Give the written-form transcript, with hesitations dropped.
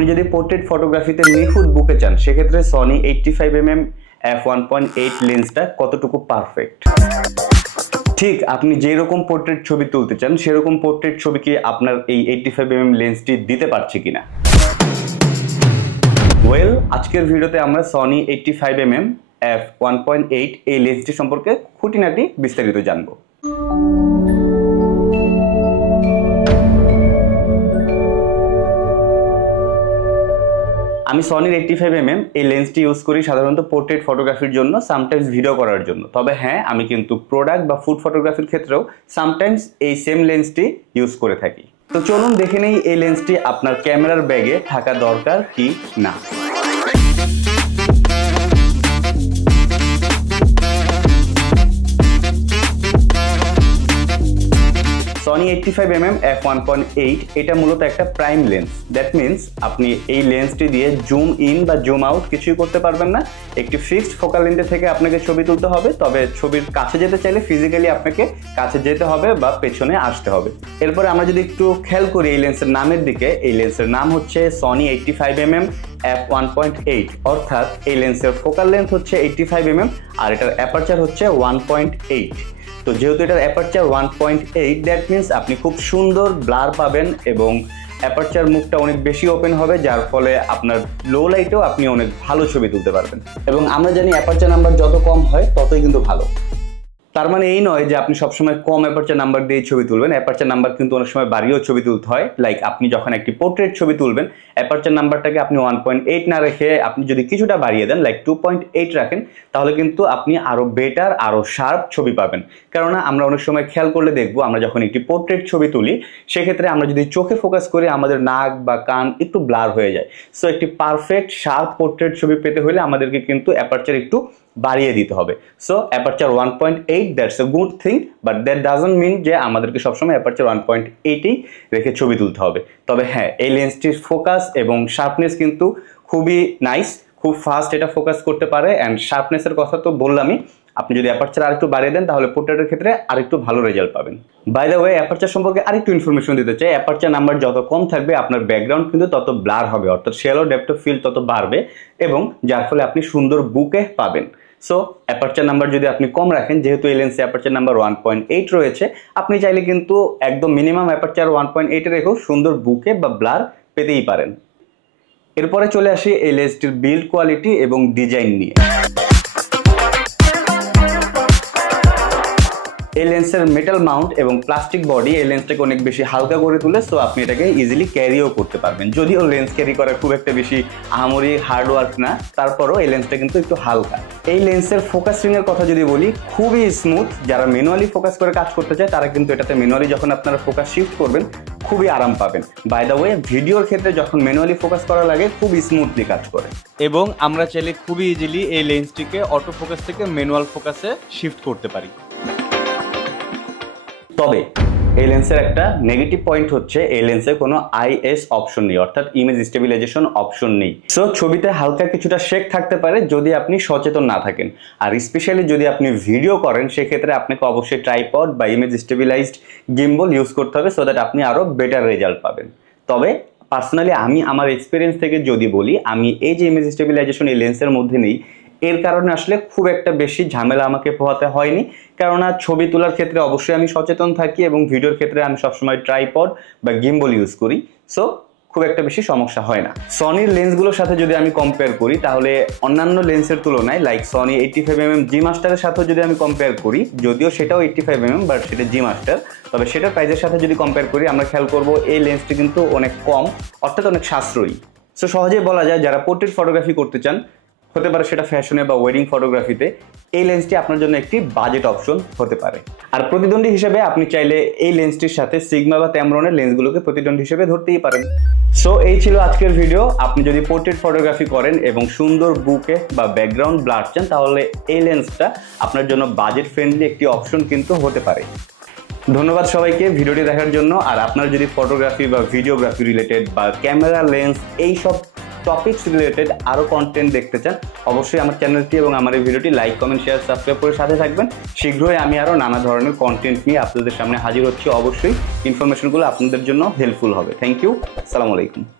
আপনি যদি পোর্ট্রেট ফটোগ্রাফিতে নিখুঁত বুকে চান সেক্ষেত্রে সনি 85mm f1.8 লেন্সটা কতটুকু পারফেক্ট। ঠিক আপনি যেরকম পোর্ট্রেট ছবি তুলতে চান সেরকম পোর্ট্রেট ছবি কি আপনার এই 85mm লেন্সটি দিতে পারছে কিনা। ওয়েল, আজকের ভিডিওতে আমরা সনি 85mm f1.8 এই লেন্সটি সম্পর্কে খুঁটিনাটি বিস্তারিত জানবো। আমি সনির 85mm এই লেন্সটি ইউজ করি সাধারণত পোর্ট্রেট ফটোগ্রাফির জন্য, সামটাইমস ভিডিও করার জন্য। তবে হ্যাঁ, আমি কিন্তু প্রোডাক্ট বা ফুড ফটোগ্রাফির ক্ষেত্রেও সামটাইমস এই সেম লেন্সটি ইউজ করে থাকি। তো চলুন দেখে নেই এই লেন্সটি আপনার ক্যামেরার ব্যাগে থাকা দরকার কি না। সনি 85mm f1.8 এটা মূলত একটা প্রাইম লেন্স। দ্যাট মিনস আপনি এই লেন্সটি দিয়ে জুম ইন বা জুম আউট কিছুই করতে পারবেন না। একটি ফিক্সড ফোকাল লেন্থ থেকে আপনাকে ছবি তুলতে হবে, তবে ছবির কাছে যেতে চাইলে ফিজিক্যালি আপনাকে কাছে যেতে হবে বা পেছনে আসতে হবে। এরপরে আমরা যদি একটু খেয়াল করি এই লেন্সের নামের দিকে, এই লেন্সের নাম হচ্ছে সনি 85mm f1.8, অর্থাৎ এই লেন্সের ফোকাল লেন্থ হচ্ছে 85mm আর এটার অ্যাপারচার হচ্ছে 1.8। তো যেহেতু এটার অ্যাপারচার 1.8, দ্যাট মিনস আপনি খুব সুন্দর ব্লার পাবেন এবং অ্যাপারচার মুখটা অনেক বেশি ওপেন হবে, যার ফলে আপনার লো লাইটেও আপনি অনেক ভালো ছবি তুলতে পারবেন। এবং আমরা জানি অ্যাপারচার নাম্বার যত কম হয় ততই কিন্তু ভালো। তার মানে এই নয় যে আপনি সবসময় কম অ্যাপারচার নাম্বার দিয়ে ছবি তুলবেন। অ্যাপারচার নাম্বার কিন্তু অনেক সময় বাড়িয়েও ছবি তুলতে হয়। লাইক আপনি যখন একটি পোর্ট্রেট ছবি তুলবেন, অ্যাপারচার নাম্বারটাকে আপনি 1.8 না রেখে আপনি যদি কিছুটা বাড়িয়ে দেন, লাইক 2.8 রাখেন, তাহলে কিন্তু আপনি আরো বেটার, আরো শার্প ছবি পাবেন। কেননা আমরা অনেক সময় খেয়াল করলে দেখবো, আমরা যখন একটি পোর্ট্রেট ছবি তুলি সেক্ষেত্রে আমরা যদি চোখে ফোকাস করি আমাদের নাক বা কান একটু ব্লার হয়ে যায়। সো একটি পারফেক্ট শার্প পোর্ট্রেট ছবি পেতে হলে আমাদেরকে কিন্তু অ্যাপারচার একটু বাড়িয়ে দিতে হবে। So aperture 1.8, that's a good thing, but that doesn't mean যে আমাদেরকে সবসময় অ্যাপারচার 1.8ই রেখে ছবি তুলতে হবে। তবে হ্যাঁ, এই লেন্সটির ফোকাস এবং শার্পনেস কিন্তু খুবই নাইস, খুব ফাস্ট এটা ফোকাস করতে পারে। অ্যান্ড শার্পনেসের কথা তো বললামই, আপনি যদি অ্যাপারচার আরেকটু বাড়িয়ে দেন তাহলে পোর্ট্রেটের ক্ষেত্রে আরেকটু ভালো রেজাল্ট পাবেন। বাই দ্য ওয়ে, অ্যাপারচার সম্পর্কে আরেকটু ইনফরমেশন দিতে চাই। অ্যাপারচার নাম্বার যত কম থাকবে আপনার ব্যাকগ্রাউন্ড কিন্তু তত ব্লার হবে, অর্থাৎ শ্যালো ডেপথ অফ ফিল্ড তত বাড়বে এবং যার ফলে আপনি সুন্দর বুকে পাবেন। সো অ্যাপারচার নাম্বার যদি আপনি কম রাখেন, যেহেতু এই লেন্সে অ্যাপারচার নাম্বার 1.8 রয়েছে, আপনি চাইলে কিন্তু একদম মিনিমাম অ্যাপারচার 1.8 রেখেও সুন্দর বুকে বা ব্লার পেতেই পারেন। এরপরে চলে আসি এই লেন্সটির বিল্ড কোয়ালিটি এবং ডিজাইন নিয়ে। এই লেন্সের মেটাল মাউন্ট এবং প্লাস্টিক বডি এই লেন্সটাকে অনেক বেশি হালকা করে তুলে, সো আপনি এটাকে ইজিলি ক্যারিও করতে পারবেন। যদিও লেন্স ক্যারি করা খুব একটা বেশি আহামরি হার্ড ওয়ার্ক না, তারপরও এই লেন্সটা কিন্তু একটু হালকা। এই লেন্সের ফোকাসিং এর কথা যদি বলি, খুবই স্মুথ। যারা ম্যানুয়ালি ফোকাস করে কাজ করতে চায় তারা কিন্তু এটাতে ম্যানুয়ালি যখন আপনারা ফোকাস শিফট করবেন খুবই আরাম পাবেন। বাই দ্য ওয়ে, ভিডিওর ক্ষেত্রে যখন ম্যানুয়ালি ফোকাস করা লাগে খুব স্মুথলি কাজ করে এবং আমরা চাইলে খুবই ইজিলি এই লেন্সটিকে অটো ফোকাস থেকে ম্যানুয়াল ফোকাসে শিফট করতে পারি। তবে এই লেন্সের একটা নেগেটিভ পয়েন্ট হচ্ছে এই লেন্সে কোনো আইএস অপশন নেই, অর্থাৎ ইমেজ স্টেবিলাইজেশন অপশন নেই। সো ছবিতে হালকা কিছুটা শেক থাকতে পারে যদি আপনি সচেতন না থাকেন। আর স্পেশালি যদি আপনি ভিডিও করেন সেক্ষেত্রে আপনাকে অবশ্যই ট্রাইপড বা ইমেজ স্টেবিলাইজড গিম্বল ইউজ করতে হবে, সো দ্যাট আপনি আরও বেটার রেজাল্ট পাবেন। তবে পার্সোনালি আমি আমার এক্সপিরিয়েন্স থেকে যদি বলি, আমি এই যে ইমেজ স্টেবিলাইজেশন এই লেন্সের মধ্যে নেই, এর কারণে আসলে খুব একটা বেশি ঝামেলা আমাকে পোহাতে হয়নি। কেননা ছবি তোলার ক্ষেত্রে অবশ্যই আমি সচেতন থাকি এবং ভিডিওর ক্ষেত্রে আমি সবসময় ট্রাইপড বা গিম্বল ইউজ করি, সো খুব একটা বেশি সমস্যা হয় না। সনির লেন্সগুলোর সাথে যদি আমি কম্পেয়ার করি তাহলে অন্যান্য লেন্সের তুলনায়, লাইক সনি 85mm জি মাস্টারের সাথেও যদি আমি কম্পেয়ার করি, যদিও সেটাও 85mm বাট সেটা জি মাস্টার, তবে সেটার প্রাইসের সাথে যদি কম্পেয়ার করি আমরা খেয়াল করবো এই লেন্সটি কিন্তু অনেক কম, অর্থাৎ অনেক সাশ্রয়ী। সো সহজেই বলা যায় যারা পোর্ট্রেট ফটোগ্রাফি করতে চান, হতে পারে সেটা ফ্যাশনে বা ওয়েডিং ফটোগ্রাফিতে, এই লেন্সটি আপনার জন্য একটি বাজেট অপশন হতে পারে। আর প্রতিদ্বন্দ্বী হিসেবে আপনি চাইলে এই লেন্সটির সাথে সিগমা বা ট্যামরনের লেন্সগুলোকে প্রতিদ্বন্দ্বী হিসেবে ধরতেই পারেন। সো এই ছিল আজকের ভিডিও। আপনি যদি পোর্ট্রেট ফটোগ্রাফি করেন এবং সুন্দর বুকে বা ব্যাকগ্রাউন্ড ব্লার চান, তাহলে এই লেন্সটা আপনার জন্য বাজেট ফ্রেন্ডলি একটি অপশন কিন্তু হতে পারে। ধন্যবাদ সবাইকে ভিডিওটি দেখার জন্য। আর আপনারা যদি ফটোগ্রাফি বা ভিডিওগ্রাফি রিলেটেড বা ক্যামেরা লেন্স এই সব টপিকস রিলেটেড আরও কন্টেন্ট দেখতে চান, অবশ্যই আমার চ্যানেলটি এবং আমার এই ভিডিওটি লাইক, কমেন্ট, শেয়ার, সাবস্ক্রাইব করে সাথে থাকবেন। শীঘ্রই আমি আরও নানা ধরনের কন্টেন্ট নিয়ে আপনাদের সামনে হাজির হচ্ছি। অবশ্যই ইনফরমেশনগুলো আপনাদের জন্য হেল্পফুল হবে। থ্যাংক ইউ, আসসালামু আলাইকুম।